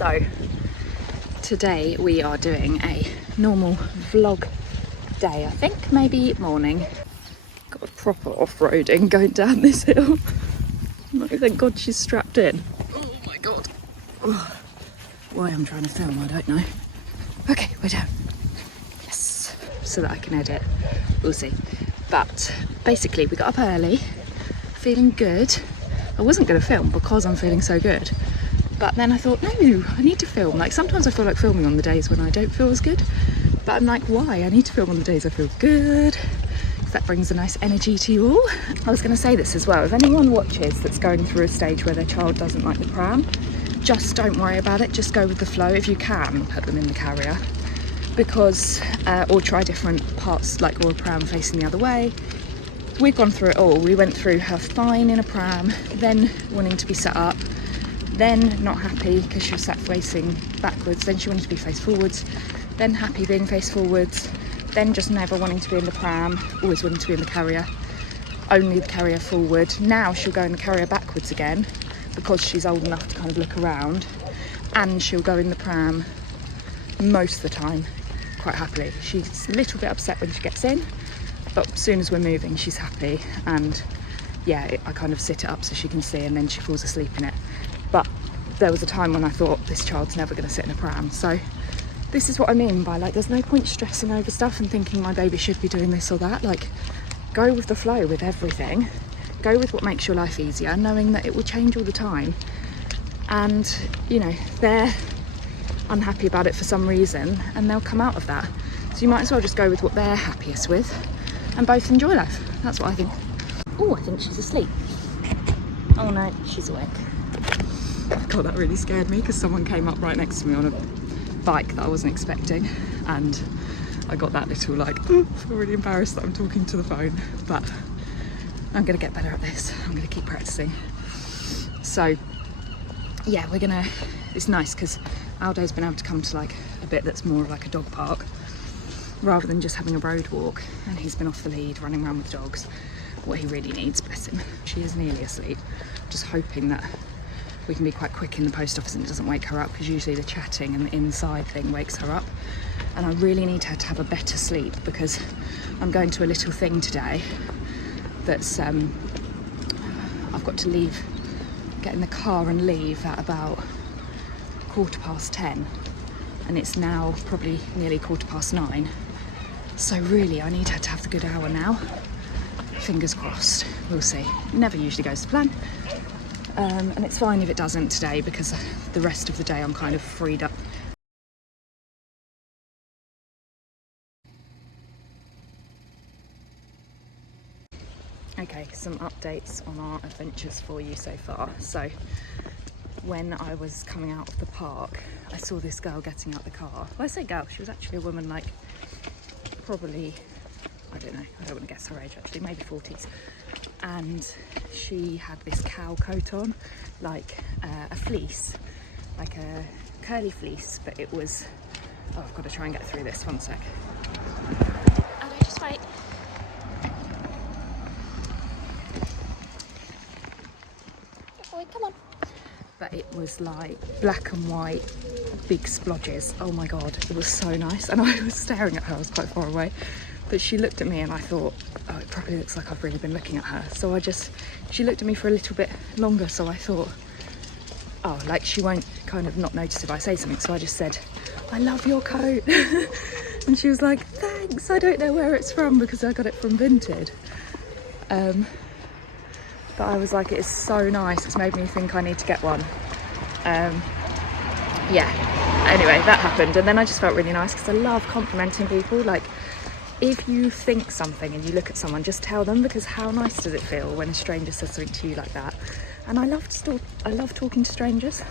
So today we are doing a normal vlog day, I think, maybe morning. Got a proper off-roading going down this hill. Thank God she's strapped in. Oh my God. Oh. Why I'm trying to film, I don't know. Okay, we're down. Yes, so that I can edit. We'll see. But basically we got up early, feeling good. I wasn't going to film because I'm feeling so good. But then I thought, no, I need to film. Like sometimes I feel like filming on the days when I don't feel as good. But I'm like, why? I need to film on the days I feel good. That brings a nice energy to you all. I was going to say this as well. If anyone watches that's going through a stage where their child doesn't like the pram, just don't worry about it. Just go with the flow. If you can, put them in the carrier. Because, or try different parts, like or a pram facing the other way. We've gone through it all. We went through her fine in a pram, then wanting to be set up, then not happy because she was sat facing backwards, then she wanted to be face forwards, then happy being face forwards, then just never wanting to be in the pram, always wanting to be in the carrier, only the carrier forward. Now she'll go in the carrier backwards again because she's old enough to kind of look around, and she'll go in the pram most of the time quite happily. She's a little bit upset when she gets in, but as soon as we're moving she's happy, and yeah, I kind of sit it up so she can see, and then she falls asleep in it. But there was a time when I thought this child's never going to sit in a pram. So this is what I mean by, like, there's no point stressing over stuff and thinking my baby should be doing this or that. Like, go with the flow with everything. Go with what makes your life easier, knowing that it will change all the time. And, you know, they're unhappy about it for some reason and they'll come out of that. So you might as well just go with what they're happiest with and both enjoy life. That's what I think. Oh, I think she's asleep. Oh no, she's awake. God, that really scared me because someone came up right next to me on a bike that I wasn't expecting, and I got that little like, I feel really embarrassed that I'm talking to the phone, but I'm gonna get better at this. I'm gonna keep practicing. So yeah, it's nice because Aldo's been able to come to like a bit that's more like a dog park rather than just having a road walk, and he's been off the lead running around with dogs, what he really needs, bless him. She is nearly asleep, just hoping that we can be quite quick in the post office and it doesn't wake her up, because usually the chatting and the inside thing wakes her up, and I really need her to have a better sleep because I'm going to a little thing today that's I've got to leave, get in the car and leave at about 10:15, and it's now probably nearly 9:15, so really I need her to have the good hour now. Fingers crossed, we'll see. Never usually goes to plan. And it's fine if it doesn't today because the rest of the day I'm kind of freed up. Okay, some updates on our adventures for you so far. So when I was coming out of the park, I saw this girl getting out the car. Well, I say girl, she was actually a woman, like probably, I don't know, I don't want to guess her age actually, maybe 40s. And she had this cow coat on, like a fleece, like a curly fleece, but it was, oh, I've got to try and get through this, one sec. Oh, just wait. Good boy, come on. But it was like black and white, big splodges. Oh my God, it was so nice. And I was staring at her, I was quite far away. But she looked at me and I thought, oh, it probably looks like I've really been looking at her. So she looked at me for a little bit longer. So I thought, oh, like she won't kind of not notice if I say something. So I just said, I love your coat. And she was like, thanks. I don't know where it's from because I got it from Vinted. But I was like, it is so nice. It's made me think I need to get one. Yeah, anyway, that happened. And then I just felt really nice because I love complimenting people. Like, if you think something and you look at someone, just tell them, because how nice does it feel when a stranger says something to you like that? And I love talking to strangers.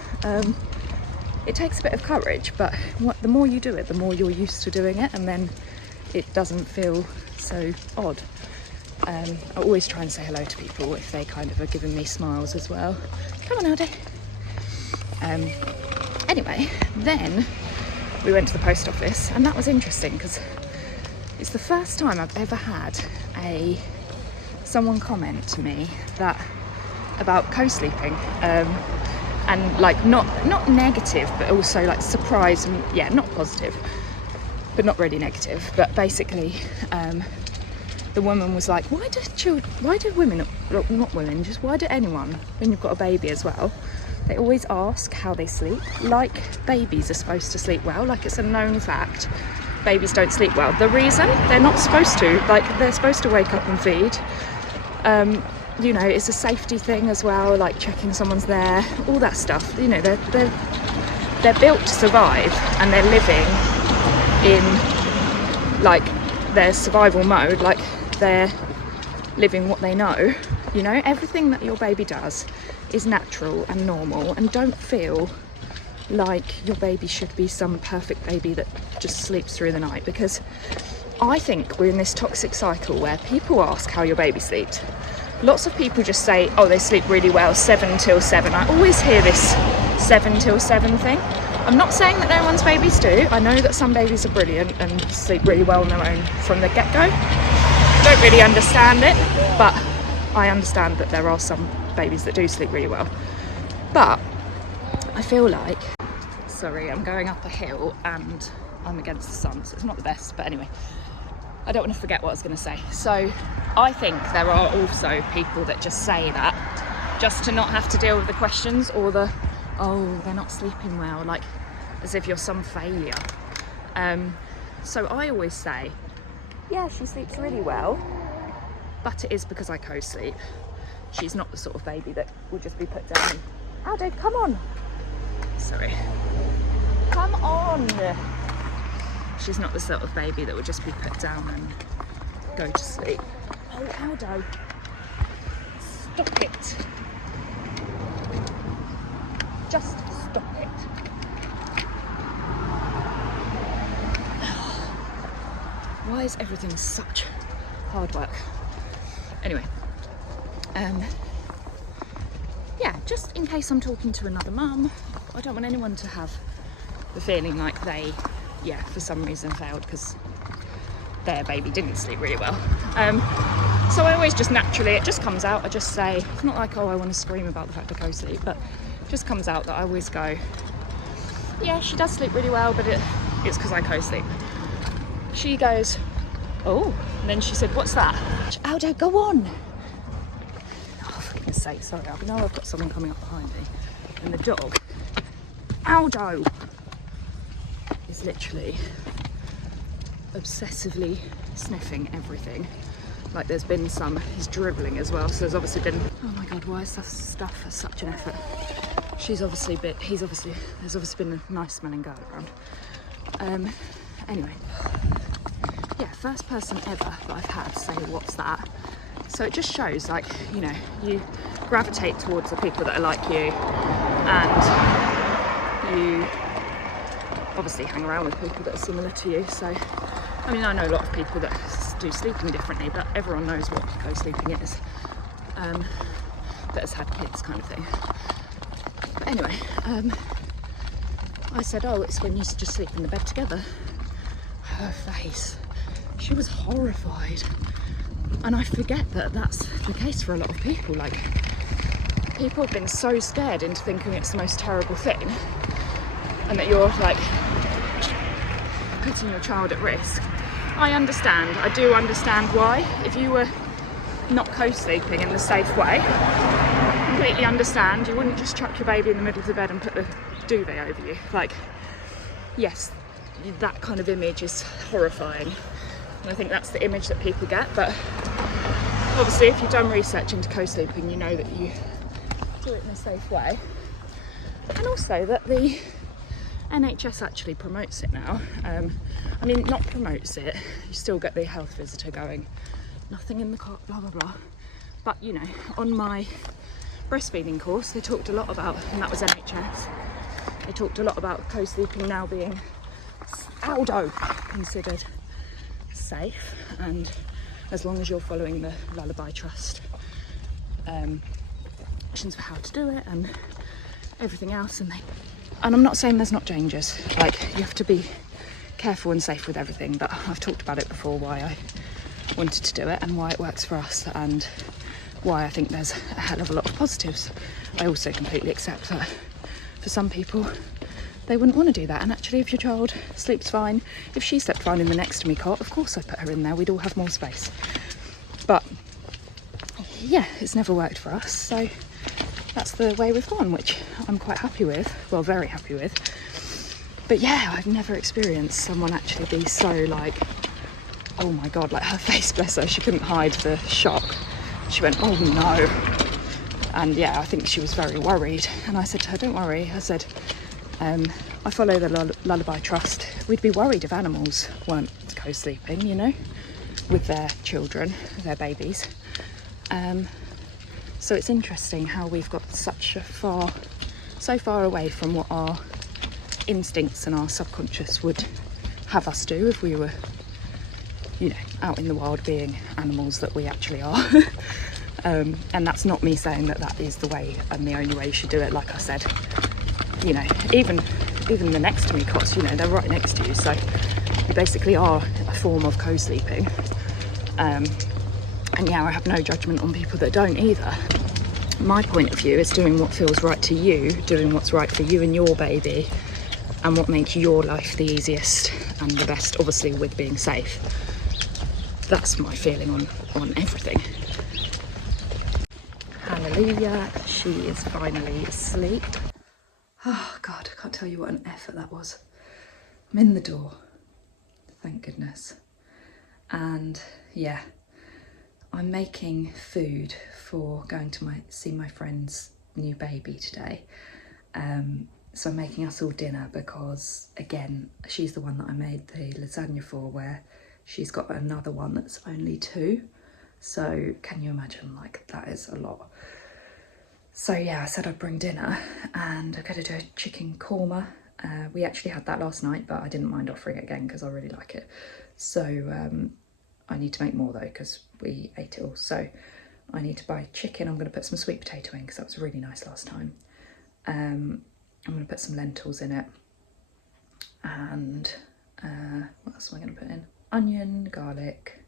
It takes a bit of courage, but the more you do it, the more you're used to doing it, and then it doesn't feel so odd. I always try and say hello to people if they kind of are giving me smiles as well. Come on, Aldi. Anyway, then we went to the post office, and that was interesting because it's the first time I've ever had someone comment to me that about co-sleeping, and like not negative, but also like surprise, and yeah, not positive, but not really negative. But basically, the woman was like, why do women, not women, just why do anyone, when you've got a baby as well, they always ask how they sleep, like babies are supposed to sleep well, like it's a known fact. Babies don't sleep well. The reason they're not supposed to, like they're supposed to wake up and feed. You know, it's a safety thing as well, like checking someone's there, all that stuff. You know, they're built to survive, and they're living in like their survival mode, like they're living what they know. You know, everything that your baby does is natural and normal, and don't feel like your baby should be some perfect baby that just sleeps through the night, because I think we're in this toxic cycle where people ask how your baby sleeps. Lots of people just say, oh, they sleep really well, 7 till 7. I always hear this 7 till 7 thing. I'm not saying that no one's babies do. I know that some babies are brilliant and sleep really well on their own from the get-go. Don't really understand it, but I understand that there are some babies that do sleep really well. But I feel like, sorry, I'm going up a hill and I'm against the sun, so it's not the best, but anyway, I don't want to forget what I was going to say. So I think there are also people that just say that just to not have to deal with the questions, or the, oh, they're not sleeping well, like as if you're some failure. So I always say, yeah, she sleeps really well, but it is because I co-sleep. She's not the sort of baby that will just be put down. Aldo, come on. Sorry. Come on. She's not the sort of baby that would just be put down and go to sleep. Oh, Aldo. Stop it. Just stop it. Why is everything such hard work? Anyway, yeah, just in case I'm talking to another mum, I don't want anyone to have the feeling like they, yeah, for some reason failed because their baby didn't sleep really well. So I always just naturally, it just comes out, I just say, it's not like, oh, I want to scream about the fact I co-sleep, but it just comes out that I always go, yeah, she does sleep really well, but it's because I co-sleep. She goes, oh, and then she said, what's that? Aldo, go on. Oh, for goodness sake, sorry, I know I've got someone coming up behind me. And the dog, Aldo, is literally obsessively sniffing everything. Like there's been some, he's dribbling as well, so there's obviously been, oh my God, why is this stuff such an effort? There's obviously been a nice smelling girl around. Anyway, yeah, first person ever that I've had say, what's that? So it just shows, like, you know, you gravitate towards the people that are like you, and you obviously hang around with people that are similar to you. So, I mean, I know a lot of people that do sleeping differently, but everyone knows what co-sleeping is, that has had kids kind of thing. But anyway, I said, oh, it's when you just sleep in the bed together. Her face, she was horrified. And I forget that that's the case for a lot of people. Like, people have been so scared into thinking it's the most terrible thing, and that you're like putting your child at risk. I understand, I do understand why. If you were not co-sleeping in the safe way, completely understand. You wouldn't just chuck your baby in the middle of the bed and put the duvet over you. Like, yes, that kind of image is horrifying, and I think that's the image that people get. But obviously, if you've done research into co-sleeping, you know that you do it in a safe way, and also that the NHS actually promotes it now. I mean, not promotes it, you still get the health visitor going, nothing in the cot, blah blah blah. But you know, on my breastfeeding course, they talked a lot about, and that was NHS, they talked a lot about co-sleeping now being, Aldo, considered safe, and as long as you're following the Lullaby Trust instructions for how to do it and everything else. And I'm not saying there's not dangers, like you have to be careful and safe with everything, but I've talked about it before, why I wanted to do it and why it works for us, and why I think there's a hell of a lot of positives. I also completely accept that for some people, they wouldn't want to do that. And actually, if your child sleeps fine, if she slept fine in the next to me cot, of course I'd put her in there. We'd all have more space. But yeah, it's never worked for us. So that's the way we've gone, which I'm quite happy with. Well, very happy with. But yeah, I've never experienced someone actually be so like, oh my God, like her face, bless her, she couldn't hide the shock. She went, oh no. And yeah, I think she was very worried. And I said to her, don't worry. I said, I follow the Lullaby Trust. We'd be worried if animals weren't co-sleeping, you know, with their children, their babies. So it's interesting how we've got so far away from what our instincts and our subconscious would have us do if we were, you know, out in the wild being animals that we actually are. And that's not me saying that that is the way and the only way you should do it. Like I said, you know, even the next to me cots, you know, they're right next to you, so you basically are a form of co-sleeping. And yeah, I have no judgment on people that don't either. My point of view is doing what feels right to you, doing what's right for you and your baby, and what makes your life the easiest and the best, obviously with being safe. That's my feeling on everything. Hallelujah, she is finally asleep. Oh God, I can't tell you what an effort that was. I'm in the door, thank goodness. And yeah, I'm making food for going to see my friend's new baby today. So I'm making us all dinner because, again, she's the one that I made the lasagna for, where she's got another one that's only 2. So can you imagine, like, that is a lot. So yeah, I said I'd bring dinner, and I'm going to do a chicken korma. We actually had that last night, but I didn't mind offering it again because I really like it. So I need to make more though, because we ate it all. So I need to buy chicken. I'm going to put some sweet potato in because that was really nice last time. I'm going to put some lentils in it. And what else am I going to put in? Onion, garlic.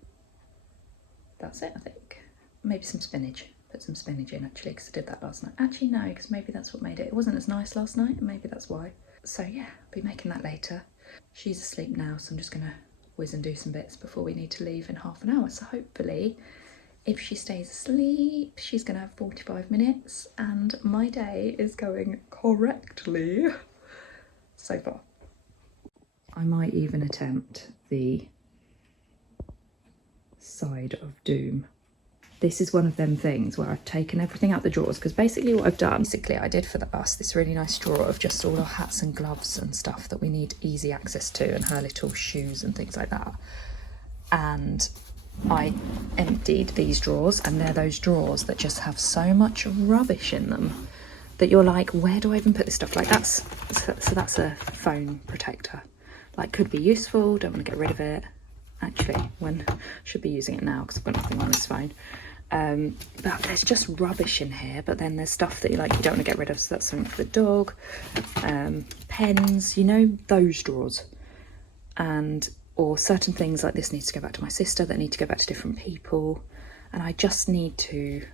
That's it, I think. Maybe some spinach. Put some spinach in actually, because I did that last night. Actually no, because maybe that's what made it. It wasn't as nice last night, and maybe that's why. So yeah, I'll be making that later. She's asleep now, so I'm just going to whiz and do some bits before we need to leave in half an hour. So hopefully, if she stays asleep, she's going to have 45 minutes, and my day is going correctly so far. I might even attempt the side of doom. This is one of them things where I've taken everything out the drawers, because basically what I've done, basically I did for the bus this really nice drawer of just all our hats and gloves and stuff that we need easy access to, and her little shoes and things like that. And I emptied these drawers, and they're those drawers that just have so much rubbish in them that you're like, where do I even put this stuff? Like so that's a phone protector. Like, could be useful, don't want to get rid of it. Actually, should be using it now because I've got nothing on this phone. But there's just rubbish in here, but then there's stuff that you don't want to get rid of, so that's something for the dog. Pens, you know, those drawers. Or certain things like this needs to go back to my sister, that need to go back to different people, and I just need to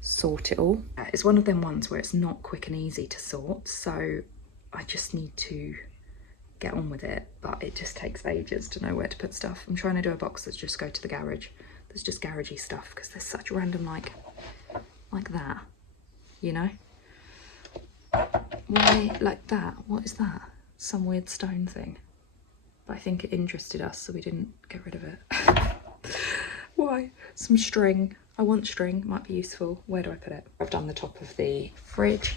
sort it all. It's one of them ones where it's not quick and easy to sort, so I just need to get on with it, but it just takes ages to know where to put stuff. I'm trying to do a box that's just go to the garage. There's just garagey stuff, because there's such random like that, you know? Why like that? What is that? Some weird stone thing. But I think it interested us, so we didn't get rid of it. Why? Some string. I want string, might be useful. Where do I put it? I've done the top of the fridge,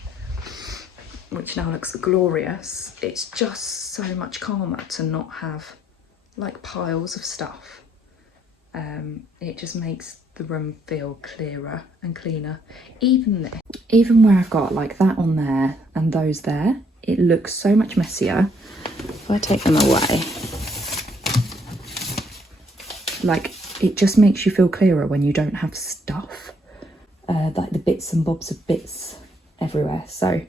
which now looks glorious. It's just so much calmer to not have like piles of stuff. It just makes the room feel clearer and cleaner. Even where I've got like that on there and those there, it looks so much messier. If I take them away, like, it just makes you feel clearer when you don't have stuff, like the bits and bobs of bits everywhere. So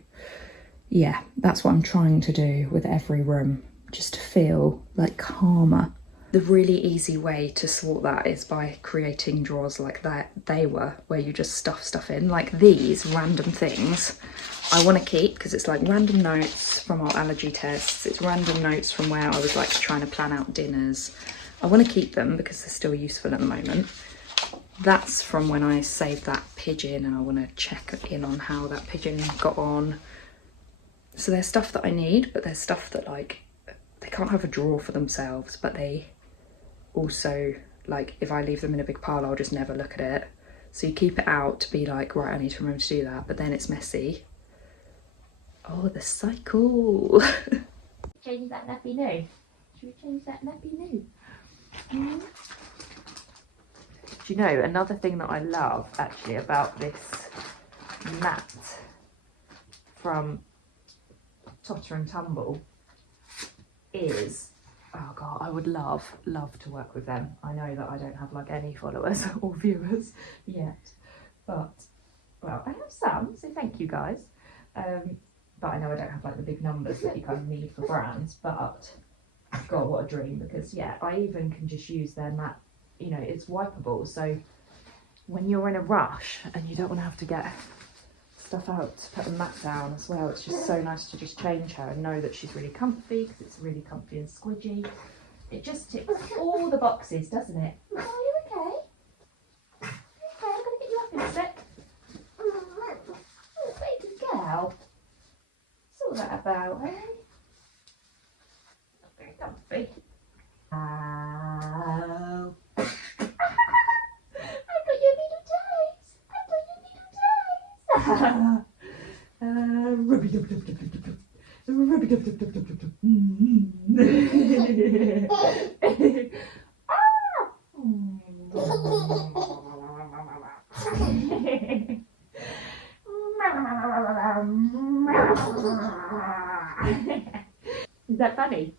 yeah, that's what I'm trying to do with every room, just to feel like calmer. The really easy way to sort that is by creating drawers like that they were, where you just stuff stuff in. Like these random things I want to keep, because it's like random notes from our allergy tests, it's random notes from where I was like trying to plan out dinners. I want to keep them because they're still useful at the moment. That's from when I saved that pigeon, and I want to check in on how that pigeon got on. So there's stuff that I need, but there's stuff that like they can't have a drawer for themselves, but they also, like, if I leave them in a big pile, I'll just never look at it. So you keep it out to be like, right, I need to remember to do that, but then it's messy. Oh, the cycle. Change that nappy new. Should we change that nappy new? Mm. Do you know, another thing that I love actually about this mat from Totter and Tumble is, oh god, I would love to work with them. I know that I don't have like any followers or viewers yet, but well, I have some, so thank you guys. But I know I don't have like the big numbers that you kind of need for brands, but god, what a dream, because yeah, I even can just use their mat, you know, it's wipeable, so when you're in a rush and you don't want to have to get stuff out to put a mat down as well, it's just so nice to just change her and know that she's really comfy, because it's really comfy and squidgy. It just ticks all the boxes, doesn't it? Are you okay? Okay, I'm going to get you up in a sec. Oh, baby girl. What's all that about, eh? Not very comfy. Oh. I got your little toes. I got your little toes. Rubby dub dub dub dub dub. Rubby dub dub dub dub dub dub. Is that funny?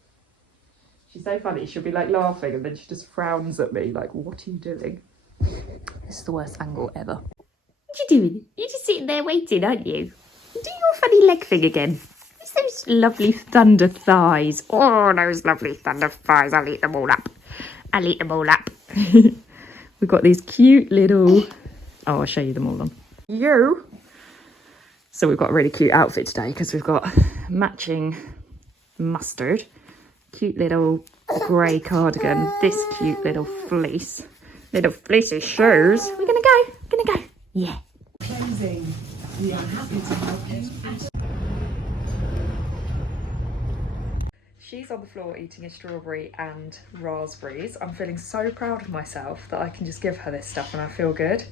She's so funny. She'll be like laughing and then she just frowns at me like, what are you doing? This is the worst angle ever. What are you doing? You're just sitting there waiting, aren't you? Do your funny leg thing again. It's those lovely thunder thighs. Oh, those lovely thunder thighs. I'll eat them all up. I'll eat them all up. We've got these cute little... Oh, I'll show you them all on. You. So we've got a really cute outfit today because we've got matching mustard, cute little grey cardigan, this cute little fleece, little fleecy shoes. We're gonna go. Yeah. Cleansing. We are happy to help you. She's on the floor eating a strawberry and raspberries. I'm feeling so proud of myself that I can just give her this stuff and I feel good.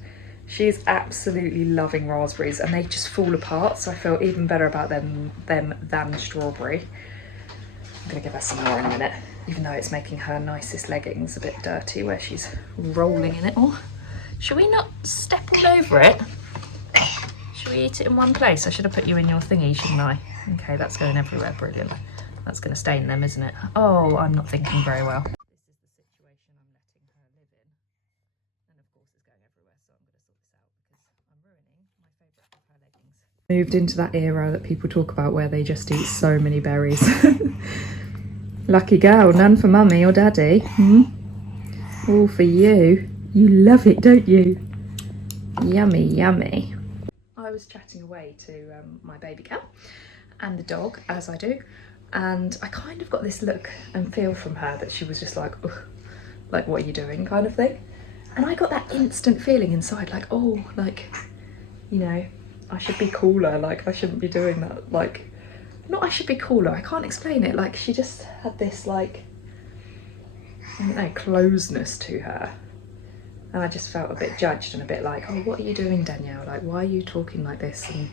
She's absolutely loving raspberries and they just fall apart, so I feel even better about them than strawberry. I'm gonna give her some more in a minute, even though it's making her nicest leggings a bit dirty where she's rolling in it all. Should we not step all over it? Should we eat it in one place? I should have put you in your thingy, shouldn't I? Okay, that's going everywhere, brilliant. That's gonna stain them, isn't it? Oh, I'm not thinking very well. This is the situation I'm letting her live in. And of course it's going everywhere, so I'm gonna sort this out because I'm ruining my favourite of her leggings. Moved into that era that people talk about where they just eat so many berries. Lucky girl, none for mummy or daddy. All for you. You love it, don't you? Yummy, yummy. I was chatting away to my baby girl and the dog, as I do, and I kind of got this look and feel from her that she was just like, ugh, like, what are you doing kind of thing. And I got that instant feeling inside, like, oh, like, you know, I should be cooler, like I shouldn't be doing that, like, not I should be cooler, I can't explain it, like she just had this like, I don't know, closeness to her. And I just felt a bit judged and a bit like, oh, what are you doing, Danielle? Like, why are you talking like this and,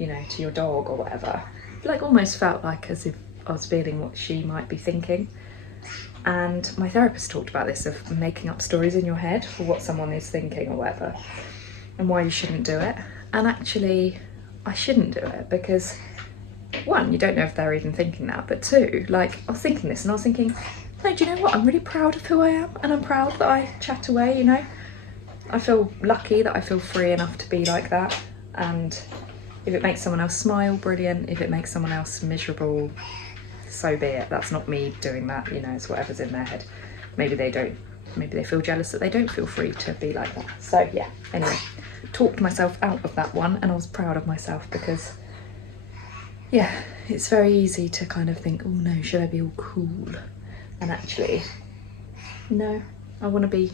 you know, to your dog or whatever? Like, almost felt like as if I was feeling what she might be thinking. And my therapist talked about this, of making up stories in your head for what someone is thinking or whatever, and why you shouldn't do it. And actually, I shouldn't do it because, one, you don't know if they're even thinking that, but two, like, I was thinking this and I was thinking, no, do you know what? I'm really proud of who I am, and I'm proud that I chat away, you know? I feel lucky that I feel free enough to be like that, and if it makes someone else smile, brilliant. If it makes someone else miserable, so be it. That's not me doing that, you know, it's whatever's in their head. Maybe they don't, maybe they feel jealous that they don't feel free to be like that. So yeah, anyway, talked myself out of that one, and I was proud of myself because yeah, it's very easy to kind of think, oh no, should I be all cool? And actually, no, I want to be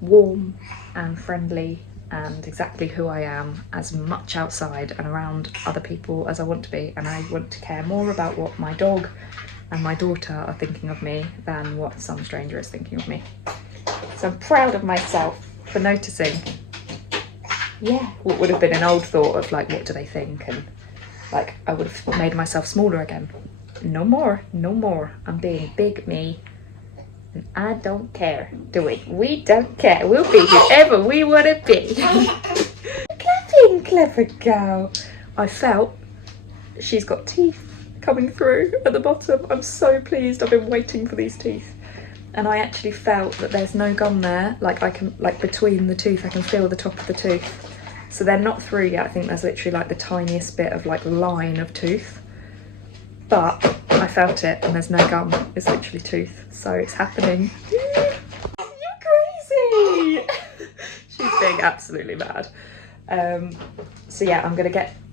warm and friendly and exactly who I am, as much outside and around other people as I want to be. And I want to care more about what my dog and my daughter are thinking of me than what some stranger is thinking of me. So I'm proud of myself for noticing, yeah, what would have been an old thought of like, what do they think? And like, I would have made myself smaller again. No more, no more. I'm being big me. And I don't care, do we? We don't care. We'll be whoever we want to be. Clapping, clever girl. I felt she's got teeth coming through at the bottom. I'm so pleased. I've been waiting for these teeth. And I actually felt that there's no gum there. Like I can, like between the tooth, I can feel the top of the tooth. So they're not through yet. I think there's literally like the tiniest bit of like line of tooth. But I felt it and there's no gum. It's literally tooth. So it's happening. You're crazy! She's being absolutely mad. So yeah,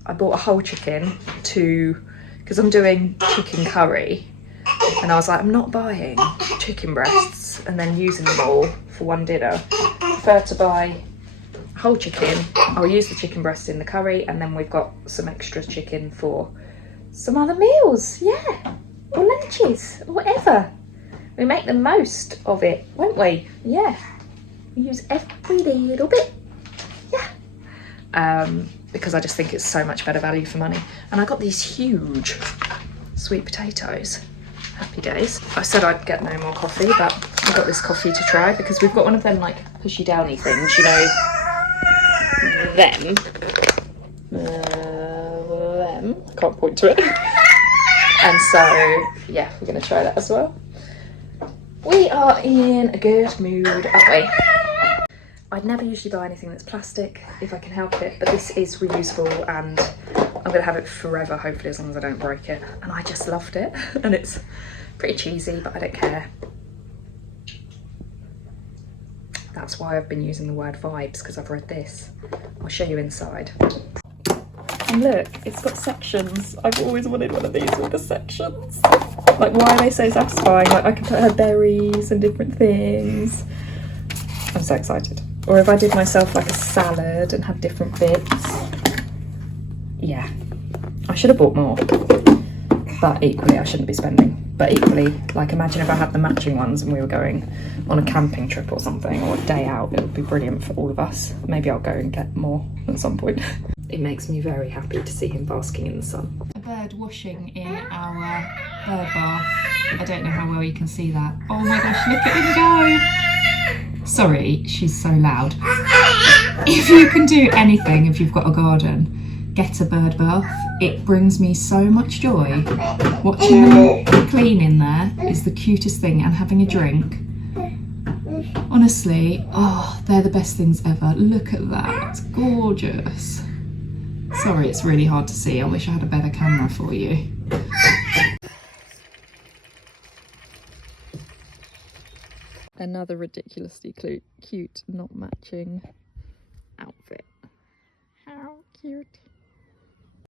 I bought a whole chicken because I'm doing chicken curry. And I was like, I'm not buying chicken breasts and then using them all for one dinner. I prefer to buy whole chicken. I'll use the chicken breast in the curry, and then we've got some extra chicken for some other meals, yeah, or lunches, or whatever. We make the most of it, won't we? Yeah, we use every little bit, yeah. Because I just think it's so much better value for money. And I got these huge sweet potatoes. Happy days. I said I'd get no more coffee, but I got this coffee to try because we've got one of them like pushy downy things, you know, them. I can't point to it. And so, yeah, we're going to try that as well. We are in a good mood, aren't we? I'd never usually buy anything that's plastic if I can help it, but this is reusable and I'm going to have it forever, hopefully, as long as I don't break it. And I just loved it. And it's pretty cheesy, but I don't care. That's why I've been using the word vibes, because I've read this. I'll show you inside. And look, it's got sections. I've always wanted one of these with the sections. Like, why are they so satisfying? Like, I can put her berries and different things. I'm so excited. Or if I did myself like a salad and had different bits. Yeah, I should have bought more. But equally, I shouldn't be spending. But equally, like, imagine if I had the matching ones and we were going on a camping trip or something, or a day out. It would be brilliant for all of us. Maybe I'll go and get more at some point. It makes me very happy to see him basking in the sun. A bird washing in our bird bath. I don't know how well you can see that. Oh my gosh, look at him go! Sorry, she's so loud. If you can do anything, if you've got a garden, get a bird bath. It brings me so much joy. Watching them clean in there is the cutest thing, and having a drink. Honestly, oh, they're the best things ever. Look at that, it's gorgeous. Sorry, it's really hard to see. I wish I had a better camera for you. Another ridiculously cute, not matching